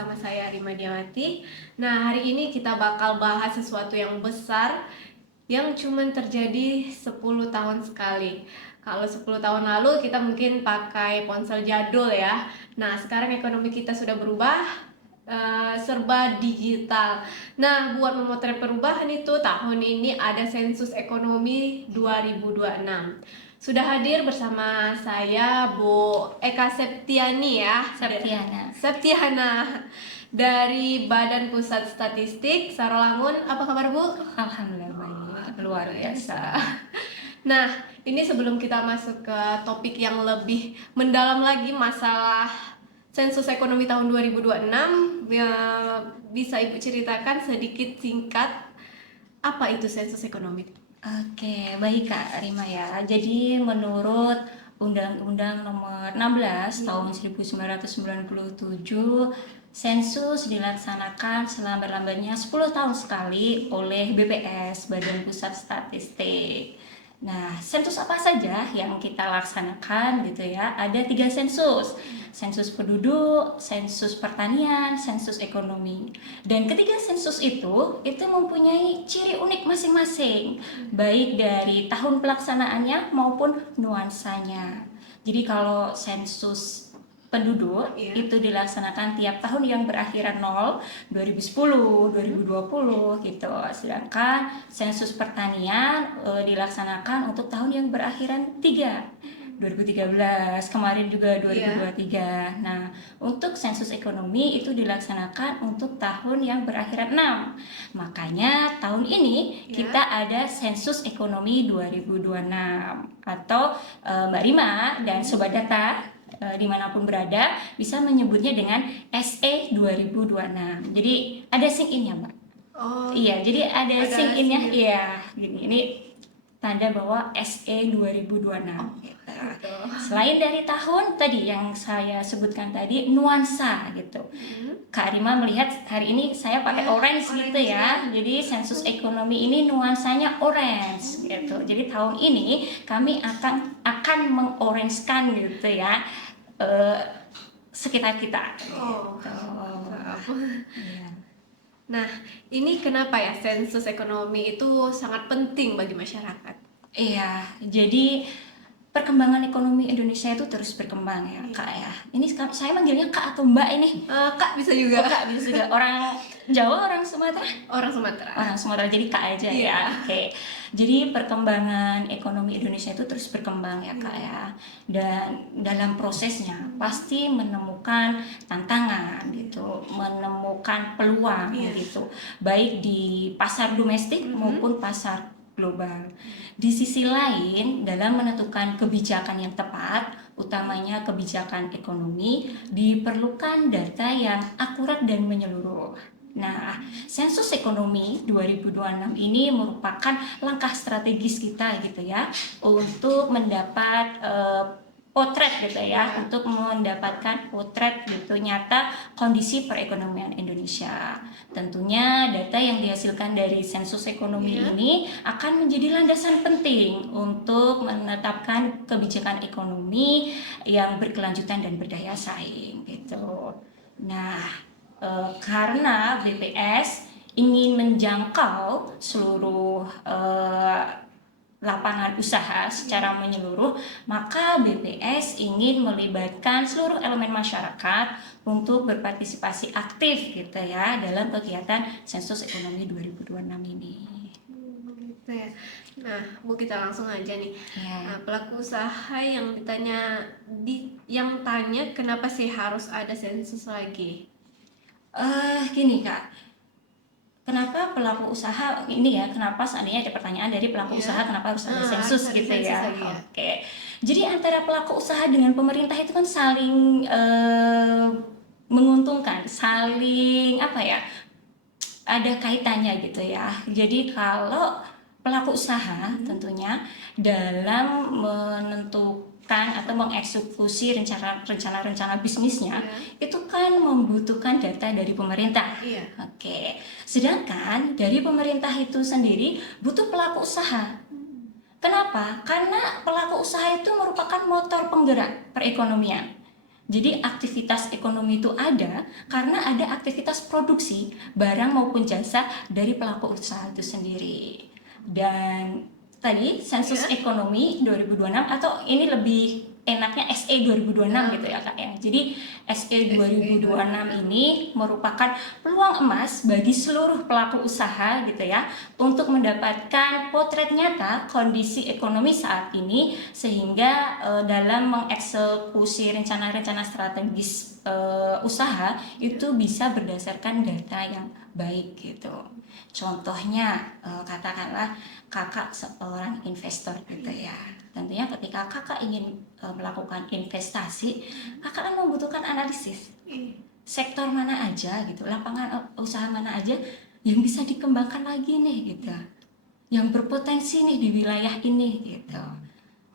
bersama saya Rima Diawati. Nah, hari ini kita bakal bahas sesuatu yang besar yang cuma terjadi 10 tahun sekali. Kalau 10 tahun lalu kita mungkin pakai ponsel jadul ya. Nah, sekarang ekonomi kita sudah berubah, serba digital. Nah, buat memotret perubahan itu, tahun ini ada sensus ekonomi 2026. Sudah hadir bersama saya Bu Eka Septiani ya. Septiana dari Badan Pusat Statistik Sarolangun. Apa kabar Bu? Alhamdulillah baik, luar biasa. Nah, ini sebelum kita masuk ke topik yang lebih mendalam lagi masalah sensus ekonomi tahun 2026, ya, bisa Ibu ceritakan sedikit singkat apa itu sensus ekonomi? Oke, baik Kak Rima ya. Jadi menurut Undang-Undang Nomor 16 Tahun 1997, sensus dilaksanakan selambat-lambatnya 10 tahun sekali oleh BPS, Badan Pusat Statistik. Nah, sensus apa saja yang kita laksanakan gitu ya? Ada 3 sensus. Sensus penduduk, sensus pertanian, sensus ekonomi. Dan ketiga sensus itu mempunyai ciri unik masing-masing, baik dari tahun pelaksanaannya maupun nuansanya. Jadi kalau sensus penduduk itu dilaksanakan tiap tahun yang berakhiran 0, 2010, 2020 gitu. Sedangkan sensus pertanian dilaksanakan untuk tahun yang berakhiran 3, 2013, kemarin juga 2023. Nah, untuk sensus ekonomi itu dilaksanakan untuk tahun yang berakhiran 6. Makanya tahun ini kita ada sensus ekonomi 2026 atau Mbak Rima dan Sobat Data dimanapun berada bisa menyebutnya dengan SE 2026. Jadi ada sync in-nya Mbak. Oh, iya, jadi ada sync in-nya. Iya, gini. Ini tanda bahwa SE 2026. Gitu. Selain dari tahun tadi yang saya sebutkan tadi, nuansa gitu. Kak Rima melihat hari ini saya pakai orange gitu ya. Jadi sensus ekonomi ini nuansanya orange gitu. Jadi tahun ini kami akan mengorangekan gitu ya sekitar kita. Iya. Nah, ini kenapa ya sensus ekonomi itu sangat penting bagi masyarakat? Iya, jadi perkembangan ekonomi Indonesia itu terus berkembang ya Kak ya. Ini saya manggilnya Kak atau Mbak ini? Kak bisa juga. Kak bisa juga. Orang Jawa, orang Sumatera? Orang Sumatera. Orang Sumatera, jadi Kak aja ya. Oke. Jadi perkembangan ekonomi Indonesia itu terus berkembang ya Kak ya. Dan dalam prosesnya pasti menemukan tantangan gitu, menemukan peluang gitu. Baik di pasar domestik maupun pasar global. Di sisi lain, dalam menentukan kebijakan yang tepat, utamanya kebijakan ekonomi, diperlukan data yang akurat dan menyeluruh. Nah, sensus ekonomi 2026 ini merupakan langkah strategis kita gitu ya untuk mendapat potret gitu ya, untuk mendapatkan potret gitu nyata kondisi perekonomian Indonesia. Tentunya data yang dihasilkan dari sensus ekonomi ini akan menjadi landasan penting untuk menetapkan kebijakan ekonomi yang berkelanjutan dan berdaya saing gitu. Nah, karena BPS ingin menjangkau seluruh lapangan usaha secara menyeluruh, maka BPS ingin melibatkan seluruh elemen masyarakat untuk berpartisipasi aktif gitu ya dalam kegiatan sensus ekonomi 2026 ini. Gitu ya. Nah, Bu, kita langsung aja nih. Ya. Nah, pelaku usaha yang tanya kenapa sih harus ada sensus lagi? Gini Kak, kenapa pelaku usaha ini ya? Kenapa seandainya ada pertanyaan dari pelaku usaha, kenapa harus ada sensus gitu ya? Oke. Jadi antara pelaku usaha dengan pemerintah itu kan saling menguntungkan, saling apa ya? Ada kaitannya gitu ya. Jadi kalau pelaku usaha tentunya dalam menentukan atau mengeksekusi rencana bisnisnya itu kan membutuhkan data dari pemerintah. Oke. Sedangkan dari pemerintah itu sendiri butuh pelaku usaha. Kenapa? Karena pelaku usaha itu merupakan motor penggerak perekonomian. Jadi aktivitas ekonomi itu ada karena ada aktivitas produksi barang maupun jasa dari pelaku usaha itu sendiri. Dan tadi sensus Ya. ekonomi 2026 atau ini lebih enaknya SE 2026 gitu ya Kak ya. Jadi SE 2026 ini merupakan peluang emas bagi seluruh pelaku usaha gitu ya untuk mendapatkan potret nyata kondisi ekonomi saat ini sehingga dalam mengeksekusi rencana-rencana strategis usaha itu bisa berdasarkan data yang baik gitu. Contohnya katakanlah kakak seorang investor gitu ya. Tentunya ketika kakak ingin melakukan investasi, kakak kan membutuhkan analisis sektor mana aja gitu, lapangan usaha mana aja yang bisa dikembangkan lagi nih gitu, yang berpotensi nih di wilayah ini gitu.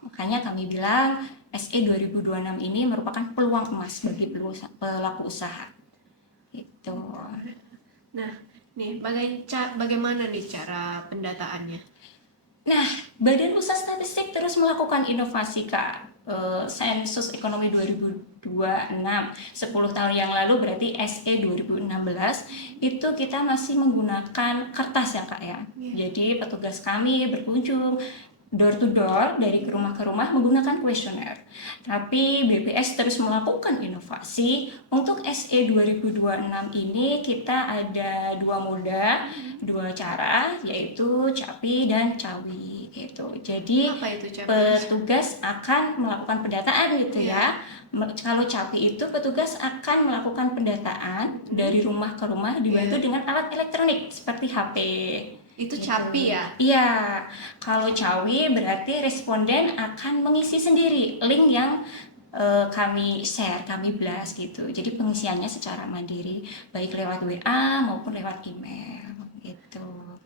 Makanya kami bilang SE 2026 ini merupakan peluang emas bagi pelaku usaha gitu. Nah, nih bagaimana nih cara pendataannya? Nah, Badan Pusat Statistik terus melakukan inovasi Kak. Sensus Ekonomi 2026, 10 tahun yang lalu berarti SE 2016 itu kita masih menggunakan kertas ya Kak ya. Jadi petugas kami berkunjung door to door dari rumah ke rumah menggunakan kuesioner. Tapi BPS terus melakukan inovasi. Untuk SE 2026 ini kita ada dua moda, dua cara, yaitu CAPI dan CAWI gitu. Jadi Apa itu CAPI? petugas akan melakukan pendataan gitu ya. Kalau CAPI itu petugas akan melakukan pendataan dari rumah ke rumah dibantu dengan alat elektronik seperti HP. Itu Gitu. CAPI ya? Iya, kalau CAWI berarti responden akan mengisi sendiri link yang kami share, kami blast gitu. Jadi pengisiannya secara mandiri, baik lewat WA maupun lewat email gitu.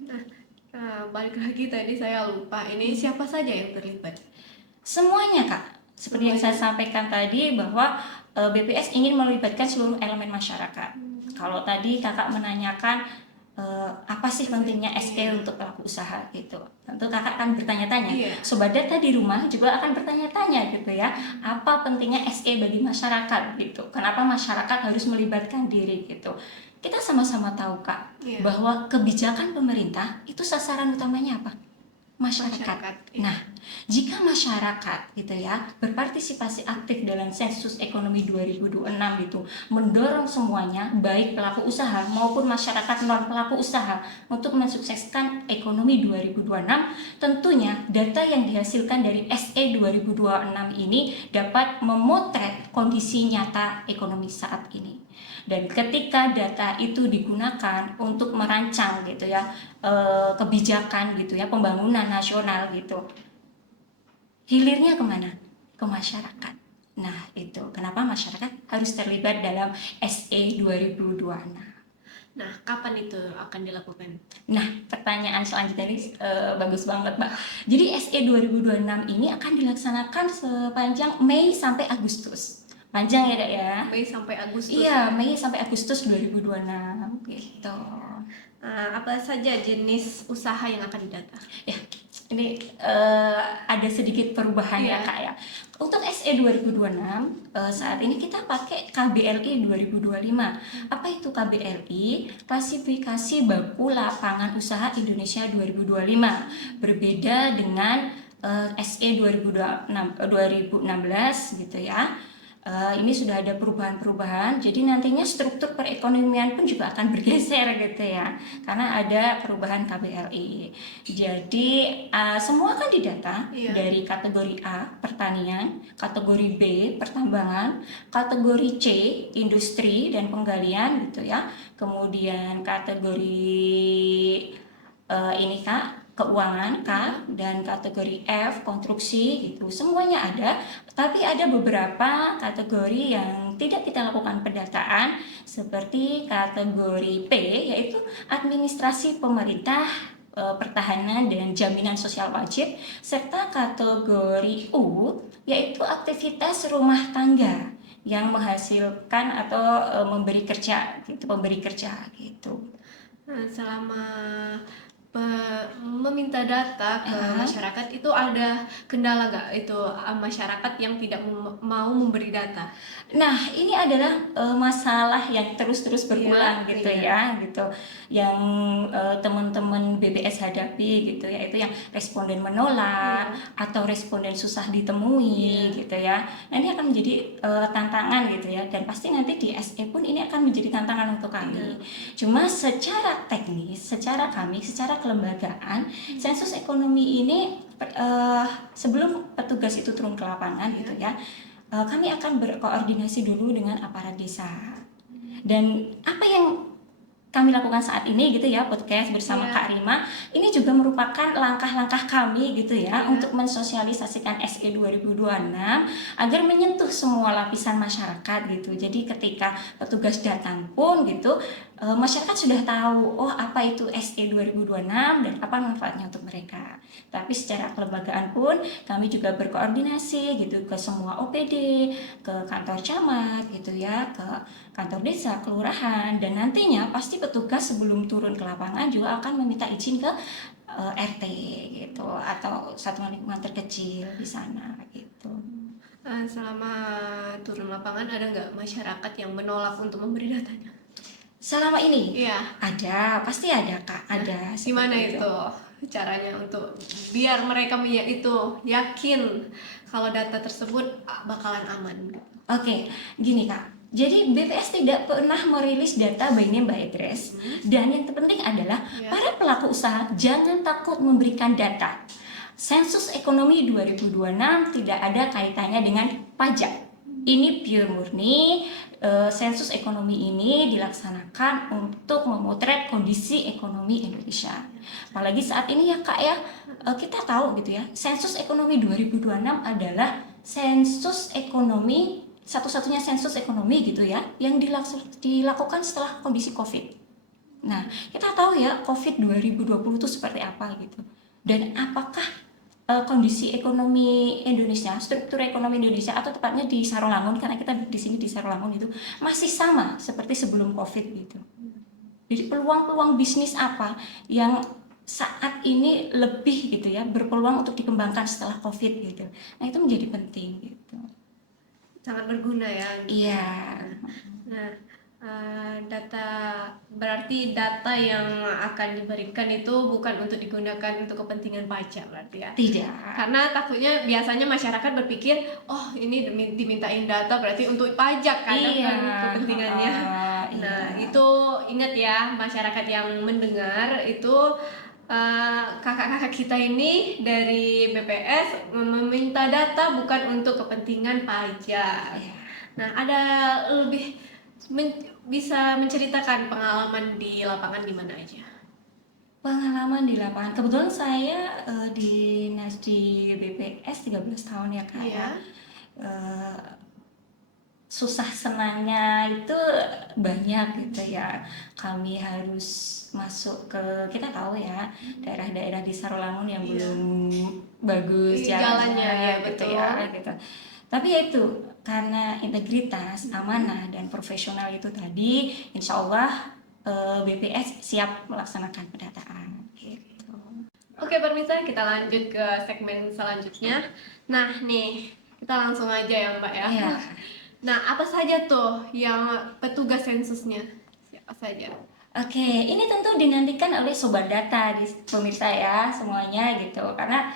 Nah, balik lagi tadi saya lupa. Ini siapa saja yang terlibat? Semuanya Kak, seperti yang saya sampaikan tadi bahwa BPS ingin melibatkan seluruh elemen masyarakat. Kalau tadi Kakak menanyakan apa sih pentingnya SE untuk pelaku usaha gitu. Tentu Kakak akan bertanya-tanya. Sobat Data di rumah juga akan bertanya-tanya gitu ya. Apa pentingnya SE bagi masyarakat gitu. Kenapa masyarakat harus melibatkan diri gitu. Kita sama-sama tahu Kak bahwa kebijakan pemerintah itu sasaran utamanya apa? Masyarakat. Nah, jika masyarakat gitu ya berpartisipasi aktif dalam sensus ekonomi 2026 itu mendorong semuanya baik pelaku usaha maupun masyarakat non pelaku usaha untuk mensukseskan ekonomi 2026, tentunya data yang dihasilkan dari SE 2026 ini dapat memotret kondisi nyata ekonomi saat ini. Dan ketika data itu digunakan untuk merancang gitu ya kebijakan gitu ya pembangunan nasional gitu, hilirnya kemana? Ke masyarakat. Nah itu kenapa masyarakat harus terlibat dalam SE 2026. Nah, kapan itu akan dilakukan? Nah, pertanyaan selanjutnya ini bagus banget, Mbak. Jadi SE 2026 ini akan dilaksanakan sepanjang Mei sampai Agustus. Panjang ya, Dek ya? Mei sampai Agustus. Iya, Mei sampai Agustus 2026 gitu. Apa saja jenis usaha yang akan didata? Ya, ini ada sedikit perubahan ya Kak ya. Untuk SE 2026 saat ini kita pakai KBLI 2025. Apa itu KBLI? Klasifikasi Baku Lapangan Usaha Indonesia 2025. Berbeda dengan SE 2016 gitu ya. Ini sudah ada perubahan-perubahan, jadi nantinya struktur perekonomian pun juga akan bergeser gitu ya, karena ada perubahan KBLI. Jadi semua kan didata dari kategori A pertanian, kategori B pertambangan, kategori C industri dan penggalian gitu ya, kemudian kategori ini Kak keuangan K dan kategori F konstruksi gitu, semuanya ada. Tapi ada beberapa kategori yang tidak kita lakukan pendataan seperti kategori P yaitu administrasi pemerintah, pertahanan dan jaminan sosial wajib, serta kategori U yaitu aktivitas rumah tangga yang menghasilkan atau memberi kerja gitu, pemberi kerja gitu. Nah, selama meminta data ke Aha. masyarakat itu ada kendala nggak itu masyarakat yang tidak mau memberi data? Nah, ini adalah masalah yang terus-terus berulang Iya, gitu iya. ya, gitu. Yang teman-teman BBS hadapi gitu ya, itu yang responden menolak Iya. atau responden susah ditemui Iya. gitu ya. Nah, ini akan menjadi tantangan gitu ya, dan pasti nanti di SE pun ini akan menjadi tantangan untuk kami. Iya. Cuma secara teknis, secara kelembagaan, sensus ekonomi ini sebelum petugas itu turun ke lapangan gitu ya, kami akan berkoordinasi dulu dengan aparat desa. Dan apa yang kami lakukan saat ini gitu ya, podcast bersama Iya. Kak Rima, ini juga merupakan langkah-langkah kami gitu ya, Iya. untuk mensosialisasikan SE 2026 agar menyentuh semua lapisan masyarakat gitu. Jadi ketika petugas datang pun gitu, masyarakat sudah tahu oh apa itu SE 2026 dan apa manfaatnya untuk mereka. Tapi secara kelembagaan pun kami juga berkoordinasi gitu ke semua OPD, ke kantor camat gitu ya, ke kantor desa, kelurahan, dan nantinya pasti petugas sebelum turun ke lapangan juga akan meminta izin ke RT gitu atau satuan lingkungan terkecil di sana gitu. Selama turun lapangan ada nggak masyarakat yang menolak untuk memberi datanya? Selama ini Iya. ada, pasti ada Kak, ada. Gimana seperti itu caranya untuk biar mereka itu yakin kalau data tersebut bakalan aman? Oke, gini Kak. Jadi BPS tidak pernah merilis data by name by address, dan yang terpenting adalah Ya. para pelaku usaha jangan takut memberikan data. Sensus ekonomi 2026 tidak ada kaitannya dengan pajak. Ini pure murni sensus ekonomi ini dilaksanakan untuk memotret kondisi ekonomi Indonesia. Apalagi saat ini ya Kak ya, kita tahu gitu ya, sensus ekonomi 2026 adalah sensus ekonomi, satu-satunya sensus ekonomi gitu ya, yang dilakukan setelah kondisi COVID. Nah, kita tahu ya COVID 2020 itu seperti apa gitu. Dan apakah kondisi ekonomi Indonesia, struktur ekonomi Indonesia atau tepatnya di Sarolangun, karena kita di sini di Sarolangun itu masih sama seperti sebelum COVID gitu. Jadi peluang-peluang bisnis apa yang saat ini lebih gitu ya berpeluang untuk dikembangkan setelah COVID gitu. Nah, itu menjadi penting gitu. Sangat berguna ya. Iya. Nah, berarti data yang akan diberikan itu bukan untuk digunakan untuk kepentingan pajak berarti ya? Tidak. Karena takutnya biasanya masyarakat berpikir, oh ini dimintain data berarti untuk pajak kan, Iya. kepentingannya. Nah, Iya. itu ingat ya masyarakat yang mendengar itu, kakak-kakak kita ini dari BPS meminta data bukan untuk kepentingan pajak. Iya. Nah, ada lebih bisa menceritakan pengalaman di lapangan di mana aja? Pengalaman di lapangan, kebetulan saya dinas di BPS 13 tahun ya Kak. Iya. Susah senangnya itu banyak gitu ya. Kami harus masuk ke, kita tahu ya, daerah-daerah di Sarolangun yang Iya. belum bagus Jalannya, ya, gitu betul. ya gitu. Tapi ya itu karena integritas, amanah dan profesional itu tadi, insya Allah BPS siap melaksanakan pendataan gitu. Oke, pemirsa, kita lanjut ke segmen selanjutnya. Nah, nih, kita langsung aja ya, Mbak ya. Iya. Nah, apa saja tuh yang petugas sensusnya? Siapa saja? Oke, ini tentu dinantikan oleh sobat data di pemirsa ya semuanya gitu. Karena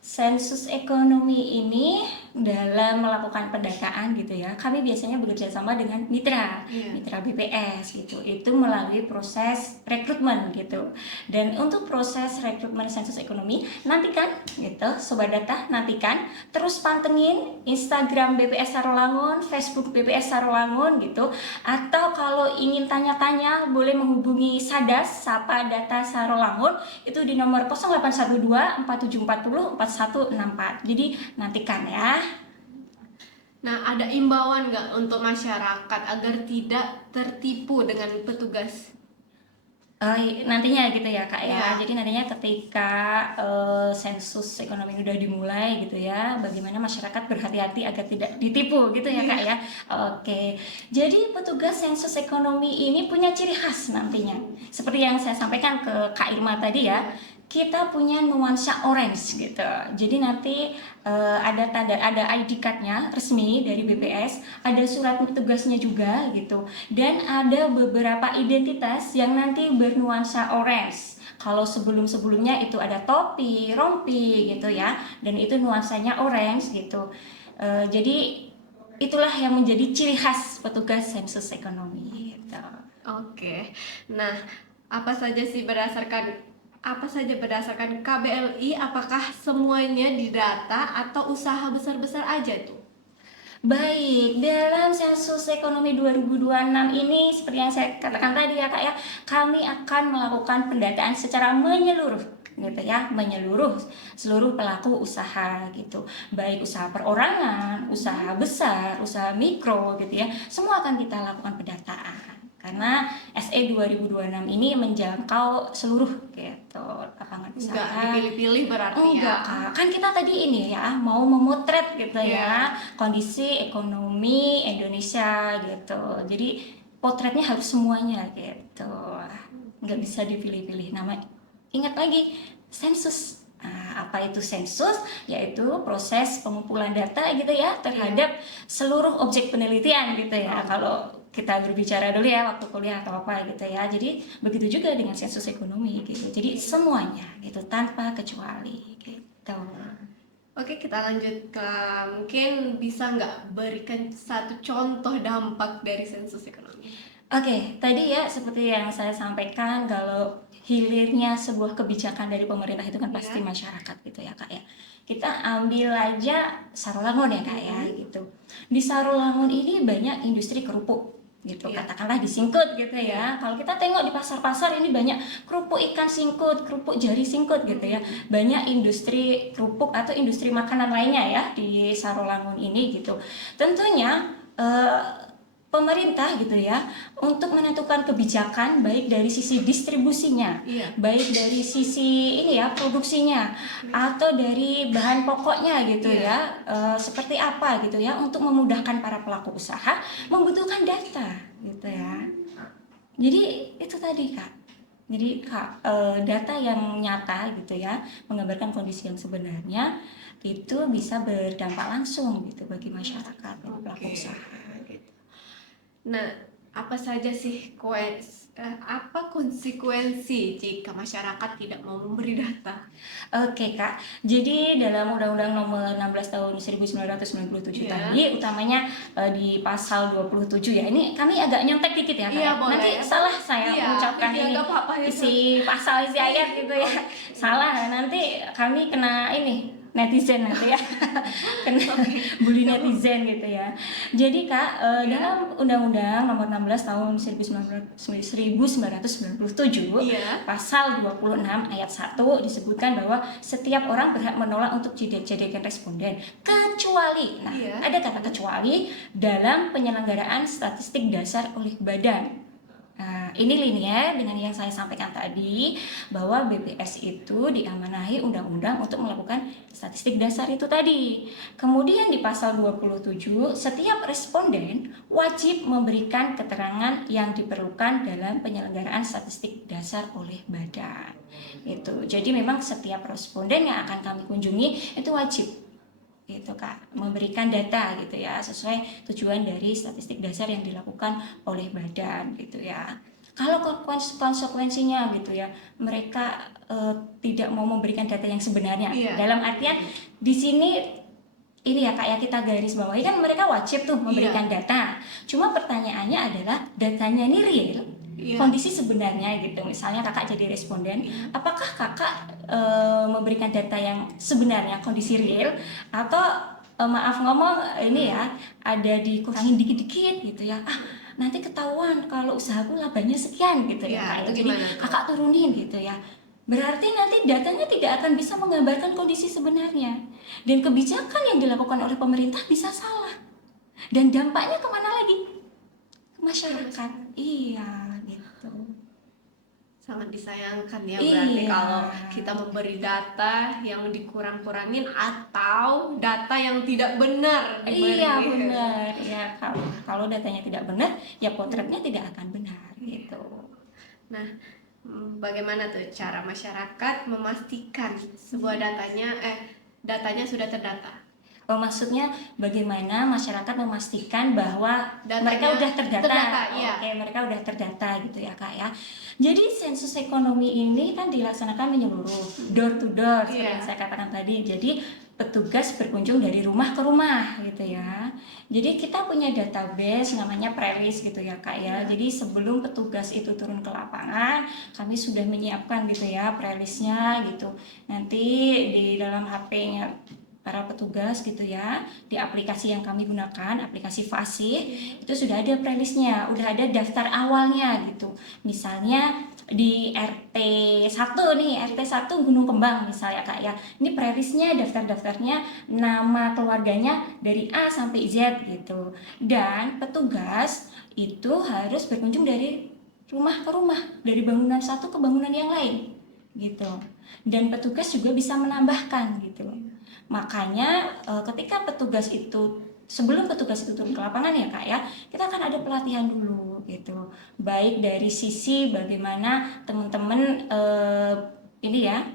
sensus ekonomi ini dalam melakukan pendataan gitu ya, kami biasanya bekerja sama dengan mitra, Iya. mitra BPS gitu. Itu melalui proses rekrutmen gitu. Dan untuk proses rekrutmen sensus ekonomi, nantikan gitu, sobat data, nantikan. Terus pantengin Instagram BPS Sarolangun, Facebook BPS Sarolangun gitu. Atau kalau ingin tanya-tanya boleh menghubungi Sadas, Sapa Data Sarolangun, itu di nomor 0812 4740 4164. Jadi nantikan ya. Nah, ada imbauan nggak untuk masyarakat agar tidak tertipu dengan petugas? Nantinya gitu ya Kak ya. Ya. Jadi nantinya ketika sensus ekonomi udah dimulai gitu ya, bagaimana masyarakat berhati-hati agar tidak ditipu gitu ya Kak Iya. ya. Oke. Jadi petugas sensus ekonomi ini punya ciri khas nantinya. Seperti yang saya sampaikan ke Kak Irma tadi ya. Iya. Kita punya nuansa orange gitu. Jadi nanti ada ID card-nya resmi dari BPS, ada surat tugasnya juga gitu. Dan ada beberapa identitas yang nanti bernuansa orange. Kalau sebelum-sebelumnya itu ada topi, rompi gitu ya, dan itu nuansanya orange gitu. Jadi itulah yang menjadi ciri khas petugas sensus ekonomi gitu. Oke. Nah, apa saja sih berdasarkan KBLI? Apakah semuanya didata atau usaha besar-besar aja tuh? Baik, dalam sensus ekonomi 2026 ini seperti yang saya katakan tadi ya Kak ya, kami akan melakukan pendataan secara menyeluruh gitu ya, menyeluruh seluruh pelaku usaha gitu. Baik usaha perorangan, usaha besar, usaha mikro gitu ya. Semua akan kita lakukan pendataan. Karena SE 2026 ini menjangkau seluruh gitu lapangan Nggak usaha. dipilih-pilih berarti Enggak, ya? Kak. Kan kita tadi ini ya mau memotret gitu Iya. ya kondisi ekonomi Indonesia gitu. Jadi potretnya harus semuanya gitu. Nggak bisa dipilih-pilih. Ingat lagi sensus. Nah, apa itu sensus? Yaitu proses pengumpulan data gitu ya terhadap seluruh objek penelitian gitu ya. Kalau kita berbicara dulu ya waktu kuliah atau apa gitu ya. Jadi begitu juga dengan sensus ekonomi gitu. Jadi semuanya gitu tanpa kecuali gitu. Oke, kita lanjut ke mungkin bisa nggak berikan satu contoh dampak dari sensus ekonomi? Oke, tadi ya seperti yang saya sampaikan kalau hilirnya sebuah kebijakan dari pemerintah itu kan pasti masyarakat gitu ya Kak ya. Kita ambil aja Sarolangun ya Kak ya gitu. Di Sarolangun ini banyak industri kerupuk gitu, Iya. katakanlah di Singkut gitu ya. Kalau kita tengok di pasar-pasar ini banyak kerupuk ikan Singkut, kerupuk jari Singkut gitu ya. Banyak industri kerupuk atau industri makanan lainnya ya di Sarolangun ini gitu. Tentunya pemerintah gitu ya untuk menentukan kebijakan baik dari sisi distribusinya, baik dari sisi ini ya produksinya atau dari bahan pokoknya gitu ya, seperti apa gitu ya untuk memudahkan para pelaku usaha membutuhkan data gitu ya. Jadi itu tadi Kak. Jadi Kak, data yang nyata gitu ya menggambarkan kondisi yang sebenarnya itu bisa berdampak langsung gitu bagi masyarakat dan pelaku usaha. Nah, apa saja sih apa konsekuensi jika masyarakat tidak mau memberi data? Oke Kak, jadi dalam Undang-Undang Nomor 16 Tahun 1997 tadi, utamanya di pasal 27 ya. Ini kami agak nyontek dikit ya Kak. Iya, boleh Nanti ya. salah saya mengucapkan iya, ini nggak apa-apa ya. isi pasal isi ayat gitu ya. Salah, nanti kami kena ini netizen nanti ya. Kena bully netizen gitu ya. Jadi Kak, dalam Undang-Undang Nomor 16 Tahun 1997 pasal 26 ayat 1 disebutkan bahwa setiap orang berhak menolak untuk dijadikan responden kecuali, ada kata kecuali dalam penyelenggaraan statistik dasar oleh badan. Nah, ini linier dengan yang saya sampaikan tadi bahwa BPS itu diamanahi undang-undang untuk melakukan statistik dasar itu tadi. Kemudian di pasal 27, setiap responden wajib memberikan keterangan yang diperlukan dalam penyelenggaraan statistik dasar oleh badan. Itu. Jadi memang setiap responden yang akan kami kunjungi itu wajib gitu Kak, memberikan data gitu ya sesuai tujuan dari statistik dasar yang dilakukan oleh badan gitu ya. Kalau konsekuensinya gitu ya, mereka tidak mau memberikan data yang sebenarnya. Dalam artian di sini ini ya Kak ya kita garis bawahi kan mereka wajib tuh memberikan data. Cuma pertanyaannya adalah datanya ini real. Kondisi sebenarnya gitu, misalnya kakak jadi responden, apakah kakak memberikan data yang sebenarnya kondisi real atau maaf ngomong ini ya ada dikurangin dikit-dikit gitu ya, nanti ketahuan kalau usahaku labanya sekian gitu ya, Kak. Jadi kakak turunin gitu ya, berarti nanti datanya tidak akan bisa menggambarkan kondisi sebenarnya dan kebijakan yang dilakukan oleh pemerintah bisa salah dan dampaknya kemana lagi? Ke masyarakat. Iya gitu. Sangat disayangkan ya berarti Iya. kalau kita memberi data yang dikurang-kurangin atau data yang tidak benar Iya diberi. benar. Ya kalau kalau datanya tidak benar, ya potretnya tidak akan benar gitu. Nah, bagaimana tuh cara masyarakat memastikan sebuah datanya sudah terdata? Oh, maksudnya bagaimana masyarakat memastikan bahwa Datanya mereka udah terdata? terdata, Oh, iya. oke, mereka udah terdata gitu ya Kak ya. Jadi sensus ekonomi ini kan dilaksanakan menyeluruh, door to door seperti yang Iya. saya katakan tadi. Jadi petugas berkunjung dari rumah ke rumah gitu ya. Jadi kita punya database namanya Prelis gitu ya Kak ya. Iya. Jadi sebelum petugas itu turun ke lapangan, kami sudah menyiapkan gitu ya Prelisnya gitu. Nanti di dalam HP-nya para petugas gitu ya, di aplikasi yang kami gunakan, aplikasi Fasih, itu sudah ada playlistnya, udah ada daftar awalnya gitu. Misalnya di RT 1 nih, RT 1 Gunung Kembang misalnya Kak ya. Ini playlistnya, daftarnya nama keluarganya dari A sampai Z gitu. Dan petugas itu harus berkunjung dari rumah ke rumah, dari bangunan satu ke bangunan yang lain gitu. Dan petugas juga bisa menambahkan gitu. Makanya ketika petugas itu sebelum petugas itu turun ke lapangan ya Kak ya, kita akan ada pelatihan dulu gitu. Baik dari sisi bagaimana teman-teman ini ya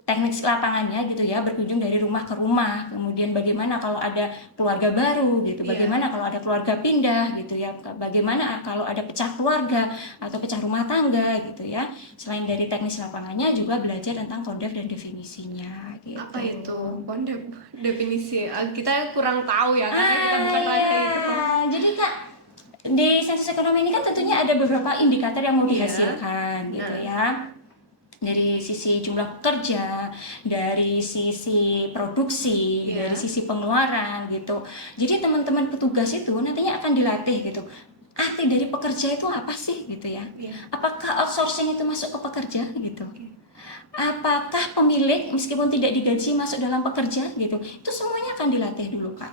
teknik lapangannya gitu ya, berkunjung dari rumah ke rumah, kemudian bagaimana kalau ada keluarga baru gitu, Iya. bagaimana kalau ada keluarga pindah gitu ya, bagaimana kalau ada pecah keluarga atau pecah rumah tangga gitu ya. Selain dari teknis lapangannya juga belajar tentang konsep dan definisinya gitu. Apa itu konsep definisi? Kita kurang tahu ya karena kita bukan iya. ranah itu. Jadi Kak, di sensus ekonomi ini kan tentunya ada beberapa indikator yang mau Iya. dihasilkan gitu ya. Dari sisi jumlah pekerja, dari sisi produksi, Iya. dari sisi pengeluaran gitu. Jadi teman-teman petugas itu nantinya akan dilatih gitu. Arti dari pekerja itu apa sih gitu ya? Iya. Apakah outsourcing itu masuk ke pekerja gitu? Apakah pemilik meskipun tidak digaji masuk dalam pekerja gitu? Itu semuanya akan dilatih dulu Kak.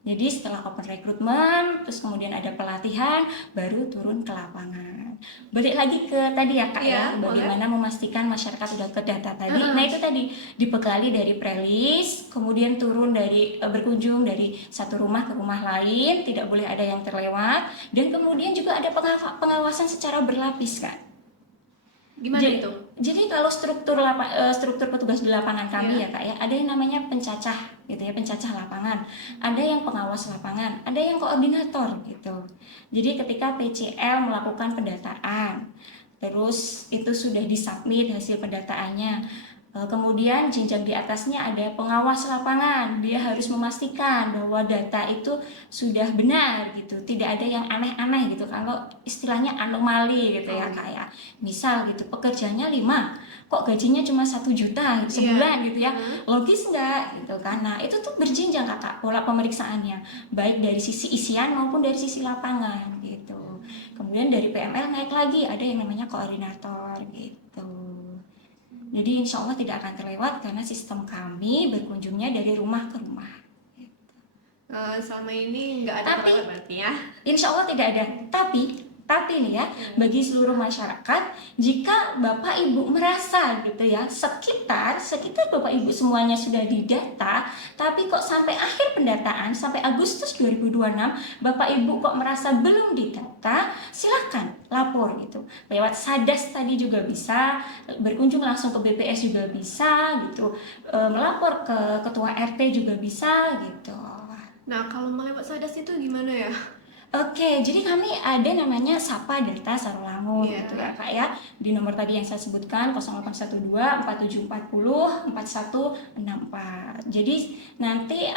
Jadi setelah open recruitment, terus kemudian ada pelatihan, baru turun ke lapangan. Balik lagi ke tadi ya Kak Iya, ya, bagaimana memastikan masyarakat sudah terdata tadi. Uh-uh. Nah itu tadi dibekali dari prelis, kemudian turun dari berkunjung dari satu rumah ke rumah lain, tidak boleh ada yang terlewat, dan kemudian juga ada pengawasan secara berlapis Kak. Gimana Jadi, itu? jadi kalau struktur petugas di lapangan kami ya Kak ya, ada yang namanya pencacah gitu ya, pencacah lapangan, ada yang pengawas lapangan, ada yang koordinator gitu. Jadi ketika PCL melakukan pendataan, terus itu sudah disubmit hasil pendataannya, kemudian jenjang di atasnya ada pengawas lapangan, dia harus memastikan bahwa data itu sudah benar gitu, tidak ada yang aneh-aneh gitu, kalau istilahnya anomali gitu ya Kak ya. Misal gitu, pekerjanya 5, kok gajinya cuma 1 juta sebulan gitu ya, logis nggak gitu kan. Nah itu tuh berjenjang Kakak pola pemeriksaannya, baik dari sisi isian maupun dari sisi lapangan gitu. Kemudian dari PML naik lagi, ada yang namanya koordinator gitu. Jadi insya Allah tidak akan terlewat karena sistem kami berkunjungnya dari rumah ke rumah. Selama ini nggak ada Tapi- terlewat berarti ya? Insya Allah tidak ada. Tapi nih ya, bagi seluruh masyarakat, jika Bapak Ibu merasa gitu ya, sekitar Bapak Ibu semuanya sudah didata, tapi kok sampai akhir pendataan, sampai Agustus 2026, Bapak Ibu kok merasa belum didata, silakan lapor gitu. Lewat Sadas tadi juga bisa, berkunjung langsung ke BPS juga bisa gitu, melapor ke Ketua RT juga bisa gitu. Nah, kalau melewat Sadas itu gimana ya? Oke, jadi kami ada namanya Sapa Data Sarolangun gitu ya Kak ya. Di nomor tadi yang saya sebutkan 0812 4740 4164. Jadi nanti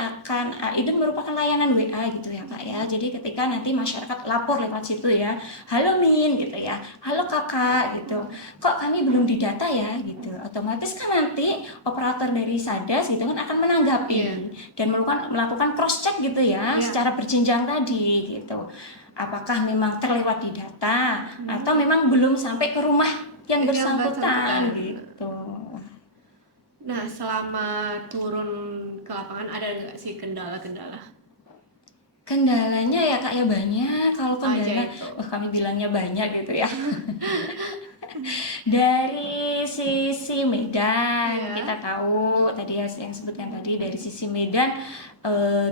itu merupakan layanan WA gitu ya Kak ya. Jadi ketika nanti masyarakat lapor lewat situ ya, halo Min gitu ya, halo Kakak gitu, kok kami belum didata ya gitu. Otomatis kan nanti operator dari Sadas gitu kan akan menanggapi dan melakukan cross check gitu ya, secara berjenjang tadi gitu. Apakah memang terlewat di data atau memang belum sampai ke rumah yang bersangkutan gitu. Nah, selama turun ke lapangan ada nggak sih kendala-kendala? Kendalanya ya Kak ya banyak. Kalau kendala, itu. kami bilangnya banyak gitu ya. Dari sisi Medan, Iya. kita tahu tadi yang sebutkan tadi dari sisi Medan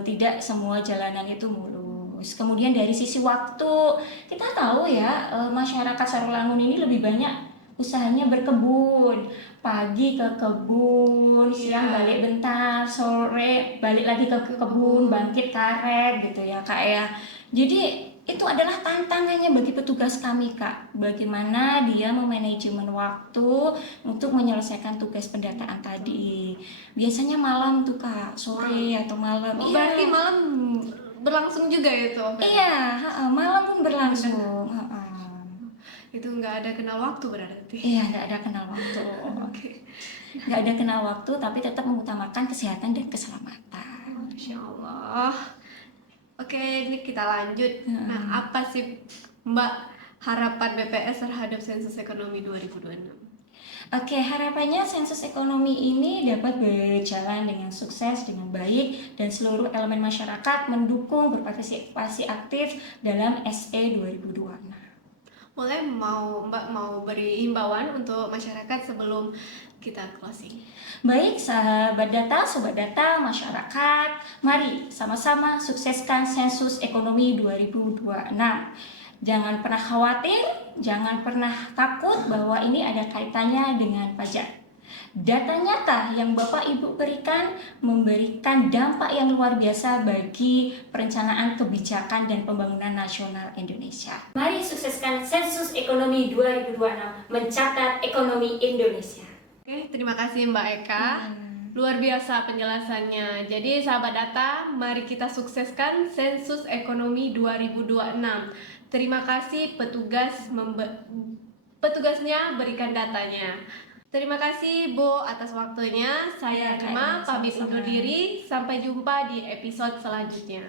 tidak semua jalanan itu mulus. Kemudian dari sisi waktu, kita tahu ya masyarakat Sarolangun ini lebih banyak usahanya berkebun. Pagi ke kebun, siang Iya. balik bentar, sore balik lagi ke kebun, bangkit karet gitu ya Kak ya. Jadi itu adalah tantangannya bagi petugas kami Kak, bagaimana dia memanajemen waktu untuk menyelesaikan tugas pendataan tadi. Biasanya malam tuh Kak, sore atau malam. Oh, Iya. berarti malam berlangsung juga itu? Iya, malam pun berlangsung. Itu nggak ada kenal waktu berarti. Iya, nggak ada kenal waktu. Oke. Nggak ada kenal waktu, tapi tetap mengutamakan kesehatan dan keselamatan. Masya Allah. Oke, ini kita lanjut. Nah, apa sih Mbak harapan BPS terhadap sensus ekonomi 2026? Oke, harapannya sensus ekonomi ini dapat berjalan dengan sukses, dengan baik, dan seluruh elemen masyarakat mendukung berpartisipasi aktif dalam SE 2026. Boleh Mbak mau beri himbauan untuk masyarakat sebelum kita closing? Baik, sahabat data, sobat data, masyarakat, mari sama-sama sukseskan sensus ekonomi 2026. Jangan pernah khawatir, jangan pernah takut bahwa ini ada kaitannya dengan pajak. Data nyata yang Bapak Ibu berikan memberikan dampak yang luar biasa bagi perencanaan kebijakan dan pembangunan nasional Indonesia. Mari sukseskan sensus ekonomi 2026, mencatat ekonomi Indonesia. Oke, terima kasih Mbak Eka. Luar biasa penjelasannya. Jadi sahabat data, mari kita sukseskan sensus ekonomi 2026. Terima kasih petugasnya berikan datanya. Terima kasih Bu atas waktunya. Saya Ya, Rima Kak, pamit sama-sama. undur diri. Sampai jumpa di episode selanjutnya.